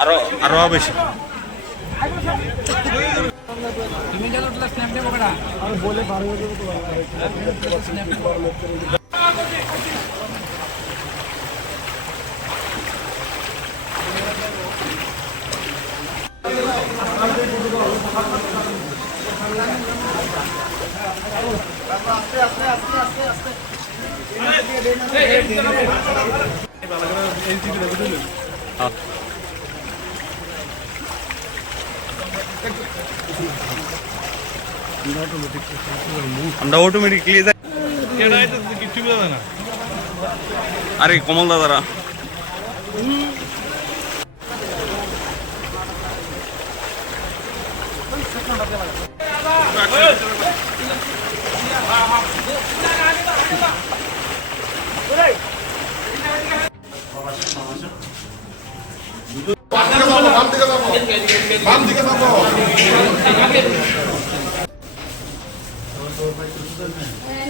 আরো আরো বেশি আমরা অটোমেটিকলি আরে কমল দাদারা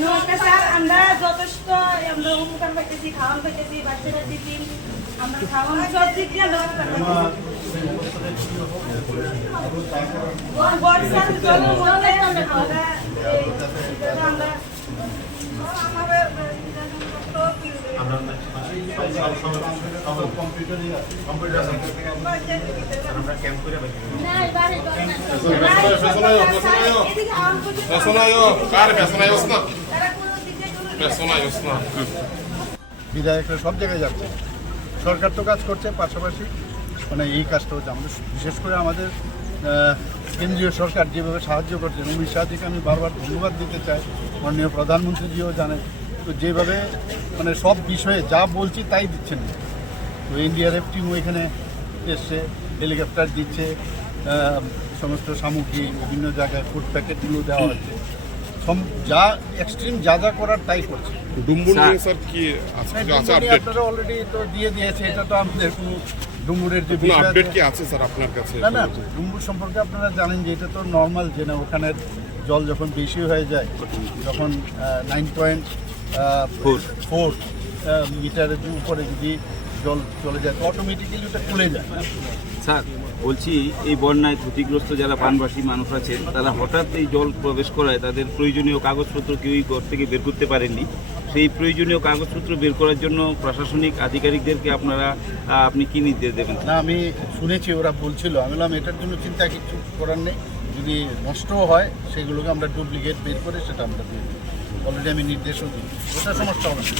নমস্কার স্যার, আমরা যথেষ্ট আমরা উপকার পাইতেছি, খাওয়ান পাইতেছি, বাচ্চারা দিচ্ছি, আমরা খাওয়ান সব দিক দিয়ে আমরা উপকার বিধায়করা সব জায়গায় যাচ্ছে, সরকার তো কাজ করছে, পাশাপাশি মানে এই কাজটা হচ্ছে আমাদের, বিশেষ করে আমাদের কেন্দ্রীয় সরকার যেভাবে সাহায্য করছেন, অমিত শাহজিকে আমি বারবার ধন্যবাদ দিতে চাই, মাননীয় প্রধানমন্ত্রীজিও জানেন, তো যেভাবে মানে সব বিষয়ে যা বলছি তাই দিচ্ছেন। তো এনডিআরএফ টিমও এখানে এসছে, হেলিকপ্টার দিচ্ছে, সমস্ত সামগ্রী বিভিন্ন জায়গায় ফুড প্যাকেটগুলো দেওয়া হচ্ছে, যা এক্সট্রিম যা যা করার তাই করছে। আপনারা অলরেডি তো দিয়ে দিয়েছে, এটা তো আমাদের কোনো ডুম্বুরের যে আপডেট কি আছে স্যার আপনার কাছে? না, ডুম্বুর সম্পর্কে আপনারা জানেন যে এটা তো নর্মাল, যে না ওখানের জল যখন বেশি হয়ে যায়, যখন 9.4 মিটারের উপরে যদি জল চলে যায় তো অটোমেটিক্যালি ওটা খুলে যায়। স্যার বলছি, এই বন্যায় ক্ষতিগ্রস্ত যারা বানবাসী মানুষ আছেন, তারা হঠাৎ এই জল প্রবেশ করায় তাদের প্রয়োজনীয় কাগজপত্র কেউই ঘর থেকে বের করতে পারেননি। সেই প্রয়োজনীয় কাগজপত্র বের করার জন্য প্রশাসনিক আধিকারিকদেরকে আপনি কি নির্দেশ দেবেন? না, আমি শুনেছি ওরা বলছিল, আমি বললাম এটার জন্য চিন্তা কিছু করার নেই, যদি নষ্টও হয় সেগুলোকে আমরা ডুপ্লিকেট বের করে সেটা আমরা দিয়ে দিই। অলরেডি আমি নির্দেশও দিই, ওটা সমস্যা হবে না।